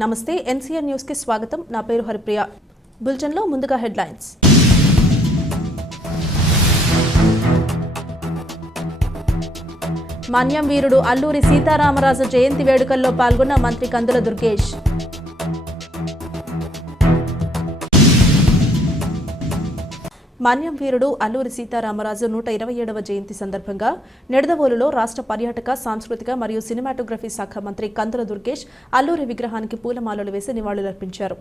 నమస్తే NCR news కి స్వాగతం. నా పేరు హరిప్రియ. బులెటిన్ లో ముందుగా హెడ్లైన్స్. మన్యం వీరుడు అల్లూరి సీతారామరాజు జయంతి వేడుకల్లో పాల్గొన్న మంత్రి కందుల దుర్గేష్. మన్యం వీరుడు అల్లూరి సీతారామరాజు 127వ జయంతి సందర్భంగా నిడదవోలులో రాష్ట్ర పర్యాటక, సాంస్కృతిక మరియు సినిమాటోగ్రఫీ శాఖ మంత్రి కందుల దుర్గేష్ అల్లూరి విగ్రహానికి పూలమాలలు వేసి నివాళులర్పించారు.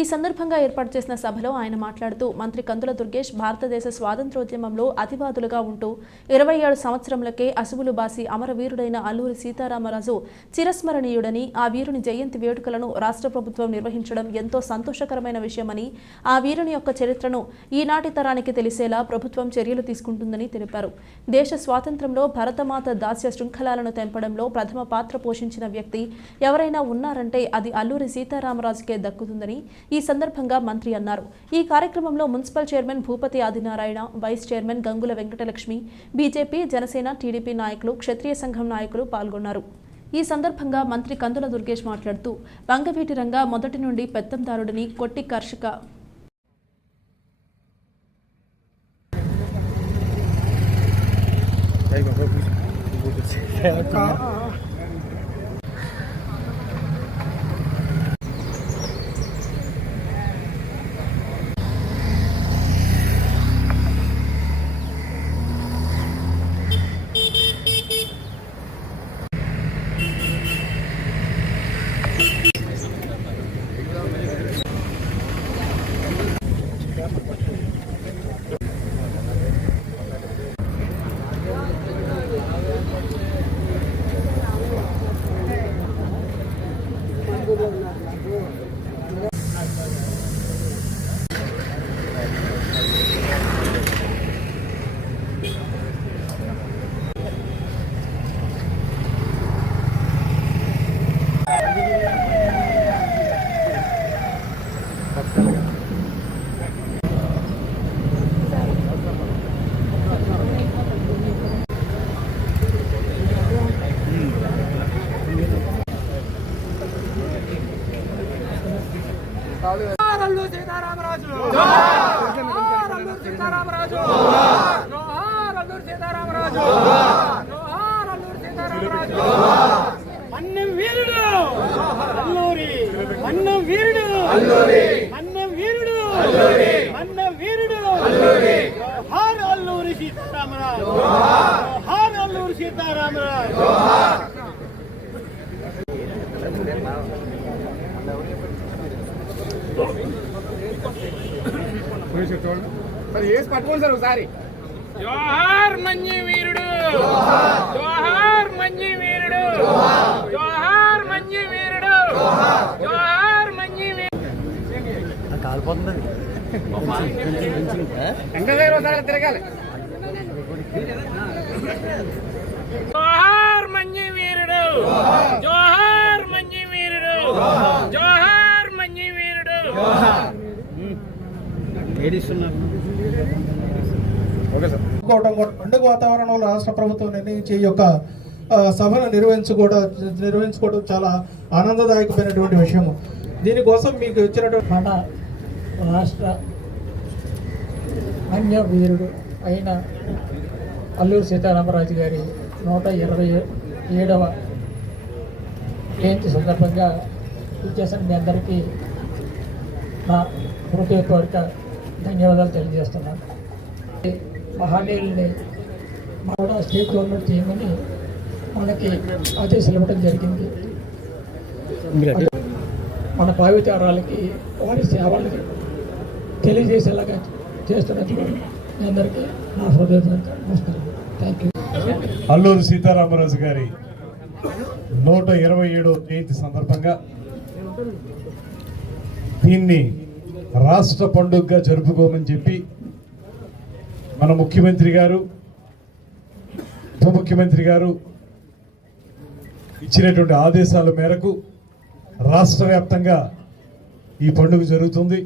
ఈ సందర్భంగా ఏర్పాటు చేసిన సభలో ఆయన మాట్లాడుతూ మంత్రి కందుల దుర్గేష్ భారతదేశ స్వాతంత్ర్యోద్యమంలో అతివాదులుగా ఉంటూ 27 సంవత్సరములకే అసువులు బాసి అమరవీరుడైన అల్లూరి సీతారామరాజు చిరస్మరణీయుడని, ఆ వీరుని జయంతి వేడుకలను రాష్ట్ర ప్రభుత్వం నిర్వహించడం ఎంతో సంతోషకరమైన విషయమని, ఆ వీరుని యొక్క చరిత్రను ఈనాటి తరానికి తెలిసేలా ప్రభుత్వం చర్యలు తీసుకుంటుందని తెలిపారు. దేశ స్వాతంత్ర్యంలో భరతమాత దాస్య శృంఖలాలను తెంపడంలో ప్రథమ పాత్ర పోషించిన వ్యక్తి ఎవరైనా ఉన్నారంటే అది అల్లూరి సీతారామరాజుకే దక్కుతుందని ఈ సందర్భంగా మంత్రి అన్నారు. ఈ కార్యక్రమంలో municipal chairman Bhupathi Adinarayana, vice chairman Gangula Venkatalakshmi, BJP, Janasena, TDP నాయకులు, క్షత్రియ సంఘం నాయకులు పాల్గొన్నారు. ఈ సందర్భంగా మంత్రి కందుల దుర్గేష్ మాట్లాడుతూ వంగవీటి రంగా మొదటి నుండి పెత్తందారుడిని, కొట్టి కర్షక పట్టుకోండి సార్ ఒకసారి. జోహార్ మన్య వీరుడు, జోహార్ మన్య వీరుడు, జోహార్ మన్య వీరుడు, జోహార్ మన్య వీరుడు. కాలిపోతుంది వెంకటేశ్వర తిరగాలి. జోహార్ మన్య వీరుడు, జోహార్ మన్య వీరుడు, జోహార్ మన్య వీరుడు. పండుగ వాతావరణంలో రాష్ట్ర ప్రభుత్వం నిర్ణయించి ఈ యొక్క సభను నిర్వహించుకోవడం చాలా ఆనందదాయకమైనటువంటి విషయము. దీనికోసం మీకు ఇచ్చినటువంటి మన రాష్ట్ర అన్య వీరుడు అయిన అల్లూరి సీతారామరాజు గారి 127వ జయంతి సందర్భంగా ఇచ్చేసిన మీ అందరికీ నా హృదయపూర్వక ధన్యవాదాలు తెలియజేస్తున్నాను. మహనీయుల్ని మన స్టేట్ గవర్నమెంట్ చేయమని మనకి ఆదేశాలు ఇవ్వడం జరిగింది. మన భావితరాలకి వారి సేవలకి తెలియజేసేలాగా చేస్తున్నందుకు మీ అందరికీ నా హృదయపూర్వక నమస్కారం. Thank you. అల్లూరి సీతారామరాజు గారి 127వ జయంతి సందర్భంగా దీన్ని రాష్ట్ర పండుగగా జరుపుకోమని చెప్పి మన ముఖ్యమంత్రి గారు, ఉప ముఖ్యమంత్రి గారు ఇచ్చినటువంటి ఆదేశాల మేరకు రాష్ట్ర వ్యాప్తంగా ఈ పండుగ జరుగుతుంది.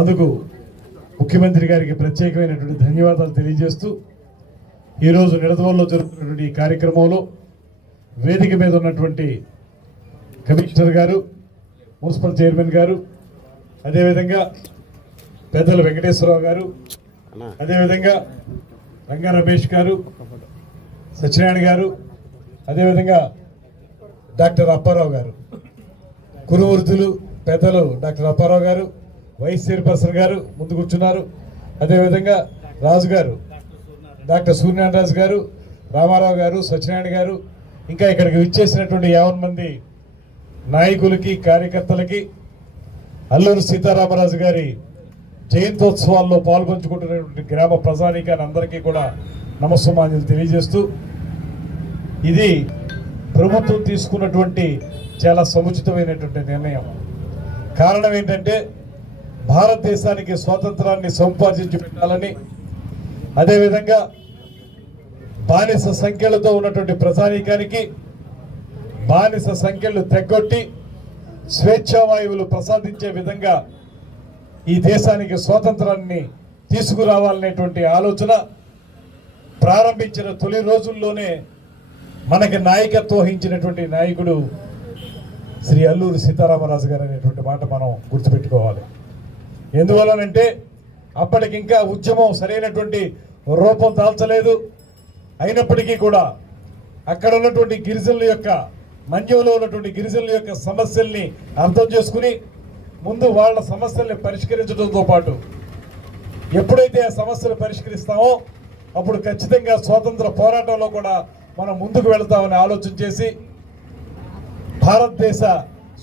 అందుకు ముఖ్యమంత్రి గారికి ప్రత్యేకమైనటువంటి ధన్యవాదాలు తెలియజేస్తూ ఈరోజు నిడదవోలులో జరుగుతున్నటువంటి ఈ కార్యక్రమంలో వేదిక మీద ఉన్నటువంటి కమిషనర్ గారు, మున్సిపల్ చైర్మన్ గారు, అదేవిధంగా పెద్దలు వెంకటేశ్వరరావు గారు, అదేవిధంగా రంగా రమేష్ గారు, సత్యనారాయణ గారు, అదేవిధంగా డాక్టర్ అప్పారావు గారు, కురువృద్ధులు పెద్దలు డాక్టర్ అప్పారావు గారు, వైస్ చైర్పర్సన్ గారు ముందు కూర్చున్నారు. అదేవిధంగా రాజు గారు, డాక్టర్ సూర్యనారాయణ రాజు గారు, రామారావు గారు, సత్యనారాయణ గారు, ఇంకా ఇక్కడికి విచ్చేసినటువంటి 50 మంది నాయకులకి, కార్యకర్తలకి, అల్లూరు సీతారామరాజు గారి జయంతోత్సవాల్లో పాల్పంచుకుంటున్నటువంటి గ్రామ ప్రజానీకాన్ని అందరికీ కూడా నమస్సుమాంజలు తెలియజేస్తూ, ఇది ప్రభుత్వం తీసుకున్నటువంటి చాలా సముచితమైనటువంటి నిర్ణయం. కారణం ఏంటంటే భారతదేశానికి స్వాతంత్రాన్ని సంపాదించి పెట్టాలని, అదేవిధంగా బానిస సంఖ్యలతో ఉన్నటువంటి ప్రజానీకానికి బానిస సంఖ్యలు తెగొట్టి స్వేచ్ఛావాయువులు ప్రసాదించే విధంగా ఈ దేశానికి స్వాతంత్రాన్ని తీసుకురావాలనేటువంటి ఆలోచన ప్రారంభించిన తొలి రోజుల్లోనే మనకి నాయకత్వం వహించినటువంటి నాయకుడు శ్రీ అల్లూరి సీతారామరాజు గారు అనేటువంటి మాట మనం గుర్తుపెట్టుకోవాలి. ఎందువలనంటే అప్పటికింకా ఉద్యమం సరైనటువంటి రూపం దాల్చలేదు. అయినప్పటికీ కూడా అక్కడ ఉన్నటువంటి గిరిజనుల యొక్క, మన్యంలో ఉన్నటువంటి గిరిజనుల యొక్క సమస్యల్ని అర్థం చేసుకుని ముందు వాళ్ళ సమస్యల్ని పరిష్కరించడంతో పాటు ఎప్పుడైతే ఆ సమస్యలు పరిష్కరిస్తామో అప్పుడు ఖచ్చితంగా స్వాతంత్ర పోరాటంలో కూడా మనం ముందుకు వెళతామని ఆలోచన చేసి భారతదేశ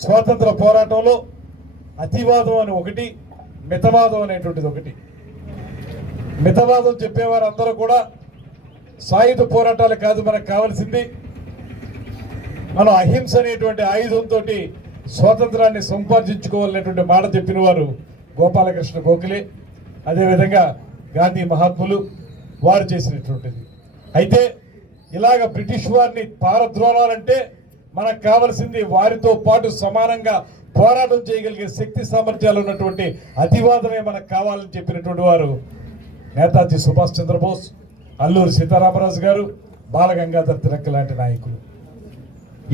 స్వాతంత్ర పోరాటంలో అతివాదం అని ఒకటి, మితవాదం అనేటువంటిది ఒకటి. మితవాదం చెప్పేవారు అందరూ కూడా సాయుధ పోరాటాలు కాదు, మనకు కావాల్సింది మనం అహింస అనేటువంటి ఆయుధంతో స్వాతంత్రాన్ని సంపాదించుకోవాలనేటువంటి మాట చెప్పిన వారు గోపాలకృష్ణ గోఖలే, అదేవిధంగా గాంధీ మహాత్ములు వారు చేసినటువంటిది. అయితే ఇలాగ బ్రిటిష్ వారిని పారద్రోలాలంటే మనకు కావలసింది వారితో పాటు సమానంగా పోరాటం చేయగలిగే శక్తి సామర్థ్యాలు ఉన్నటువంటి అతివాదమే మనకు కావాలని చెప్పినటువంటి వారు నేతాజీ సుభాష్ చంద్రబోస్, అల్లూరి సీతారామరాజు గారు, బాలగంగాధర్ తిలక్ లాంటి నాయకులు.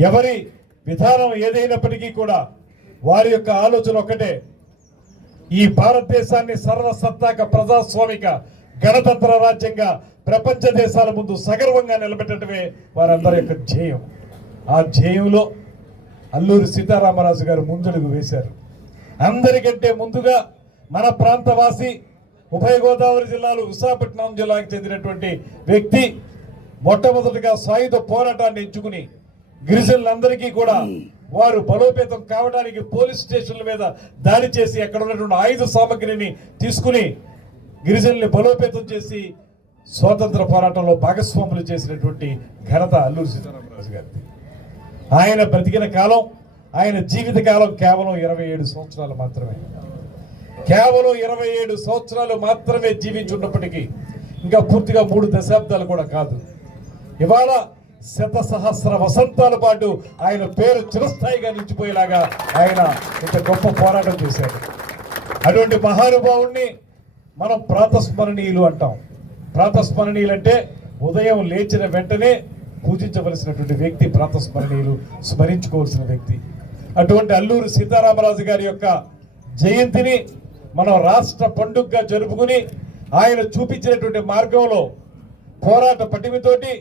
ఎవరి విధానం ఏదైనప్పటికీ కూడా వారి యొక్క ఆలోచన ఒక్కటే, ఈ భారతదేశాన్ని సర్వసత్తాక ప్రజాస్వామిక గణతంత్ర రాజ్యంగా ప్రపంచ దేశాల ముందు సగర్వంగా నిలబెట్టడమే వారందరి యొక్క ధ్యేయం. ఆ ధ్యేయంలో అల్లూరి సీతారామరాజు గారు ముందడుగు వేశారు. అందరికంటే ముందుగా మన ప్రాంతవాసి, ఉభయ గోదావరి జిల్లాలో విశాఖపట్నం జిల్లాకు చెందినటువంటి వ్యక్తి మొట్టమొదటిగా సాయుధ పోరాటాన్ని ఎంచుకుని గిరిజనులందరికీ కూడా వారు బలోపేతం కావడానికి పోలీస్ స్టేషన్ల మీద దాడి చేసి అక్కడ ఉన్నటువంటి ఆయుధ సామగ్రిని తీసుకుని గిరిజనుల్ని బలోపేతం చేసి స్వాతంత్ర పోరాటంలో భాగస్వాములు చేసినటువంటి ఘనత అల్లూరి సీతారామరాజు గారిది. ఆయన బ్రతికిన కాలం, ఆయన జీవిత కాలం కేవలం 27 సంవత్సరాలు మాత్రమే. కేవలం 27 సంవత్సరాలు మాత్రమే జీవించి ఉన్నప్పటికీ ఇంకా పూర్తిగా 3 దశాబ్దాలు కూడా కాదు. ఇవాళ శత సహస్ర వసంతాల పాటు ఆయన పేరు చిరస్థాయిగా నిలిచిపోయేలాగా ఆయన ఇంత గొప్ప పోరాటం చేశాడు. అటువంటి మహానుభావుణ్ణి మనం ప్రాతస్మరణీయులు అంటాం. ప్రాతస్మరణీయులు అంటే ఉదయం లేచిన వెంటనే పూజించవలసినటువంటి వ్యక్తి, ప్రాతస్మరణీయులు, స్మరించుకోవాల్సిన వ్యక్తి. అటువంటి అల్లూరి సీతారామరాజు గారి యొక్క జయంతిని మనం రాష్ట్ర పండుగగా జరుపుకుని ఆయన చూపించినటువంటి మార్గంలో పోరాట పటిమతోటి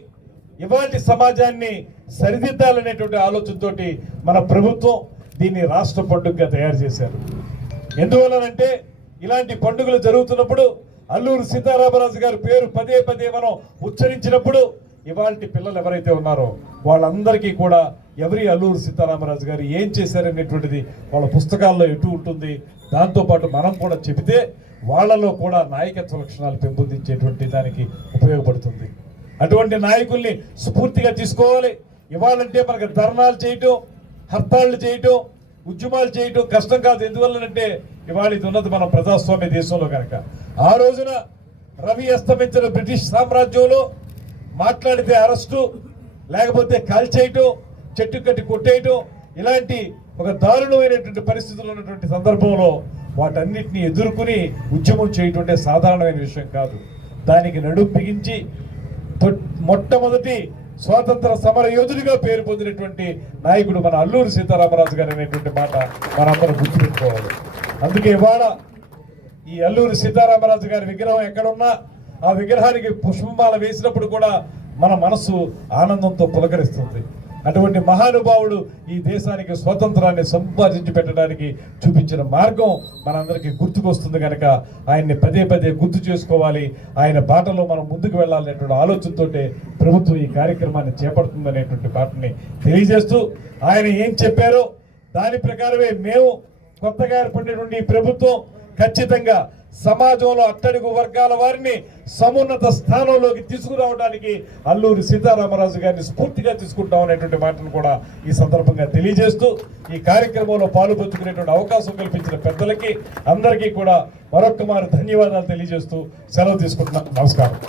ఇవాటి సమాజాన్ని సరిదిద్దాలనేటువంటి ఆలోచనతోటి మన ప్రభుత్వం దీన్ని రాష్ట్ర పండుగగా తయారు చేశారు. ఎందువలనంటే ఇలాంటి పండుగలు జరుగుతున్నప్పుడు అల్లూరి సీతారామరాజు గారి పేరు పదే పదే మనం ఉచ్చరించినప్పుడు ఇవాళ పిల్లలు ఎవరైతే ఉన్నారో వాళ్ళందరికీ కూడా ఎవరి అల్లూరి సీతారామరాజు గారు ఏం చేశారనేటువంటిది వాళ్ళ పుస్తకాల్లో ఎటు ఉంటుంది. దాంతోపాటు మనం కూడా చెబితే వాళ్ళలో కూడా నాయకత్వ లక్షణాలు పెంపొందించేటువంటి దానికి ఉపయోగపడుతుంది. అటువంటి నాయకుల్ని స్ఫూర్తిగా తీసుకోవాలి. ఇవాళంటే మనకు ధర్నాలు చేయటం, హర్తాళ్లు చేయటం, ఉద్యమాలు చేయటం కష్టం కాదు. ఎందువల్లనంటే ఇవాళ ఇది ఉన్నది మన ప్రజాస్వామ్య దేశంలో కనుక. ఆ రోజున రవి అస్తమించిన బ్రిటిష్ సామ్రాజ్యంలో మాట్లాడితే అరెస్టు, లేకపోతే కాల్చేయటం, చెట్టు కట్టి కొట్టేయటం, ఇలాంటి ఒక దారుణమైనటువంటి పరిస్థితులు ఉన్నటువంటి సందర్భంలో వాటన్నిటిని ఎదుర్కొని ఉద్యమం చేయటం అంటే సాధారణమైన విషయం కాదు. దానికి నడుం బిగించి మొట్టమొదటి స్వాతంత్ర సమర యోధుడిగా పేరు పొందినటువంటి నాయకుడు మన అల్లూరి సీతారామరాజు గారు అనేటువంటి మాట మనందరం గుర్తుపెట్టుకోవాలి. అందుకే ఇవాళ ఈ అల్లూరి సీతారామరాజు గారి విగ్రహం ఎక్కడున్నా ఆ విగ్రహానికి పుష్పమాల వేసినప్పుడు కూడా మన మనస్సు ఆనందంతో పులకరిస్తుంది. అటువంటి మహానుభావుడు ఈ దేశానికి స్వాతంత్రాన్ని సంపాదించి పెట్టడానికి చూపించిన మార్గం మనందరికీ గుర్తుకొస్తుంది కనుక ఆయన్ని పదే పదే గుర్తు చేసుకోవాలి. ఆయన బాటలో మనం ముందుకు వెళ్ళాలనేటువంటి ఆలోచనతో ప్రభుత్వం ఈ కార్యక్రమాన్ని చేపడుతుందనేటువంటి మాటని తెలియజేస్తూ ఆయన ఏం చెప్పారో దాని ప్రకారమే మేము కొత్తగా ఏర్పడినటువంటి ఈ ప్రభుత్వం ఖచ్చితంగా సమాజంలో అట్టడుగు వర్గాల వారిని సమున్నత స్థానంలోకి తీసుకురావడానికి అల్లూరి సీతారామరాజు గారిని స్ఫూర్తిగా తీసుకుంటాం అనేటువంటి మాటను కూడా ఈ సందర్భంగా తెలియజేస్తూ ఈ కార్యక్రమంలో పాలుపంచుకునేటువంటి అవకాశం కల్పించిన పెద్దలకి అందరికీ కూడా మరొక్క మారు ధన్యవాదాలు తెలియజేస్తూ సెలవు తీసుకుంటున్నాను. నమస్కారం.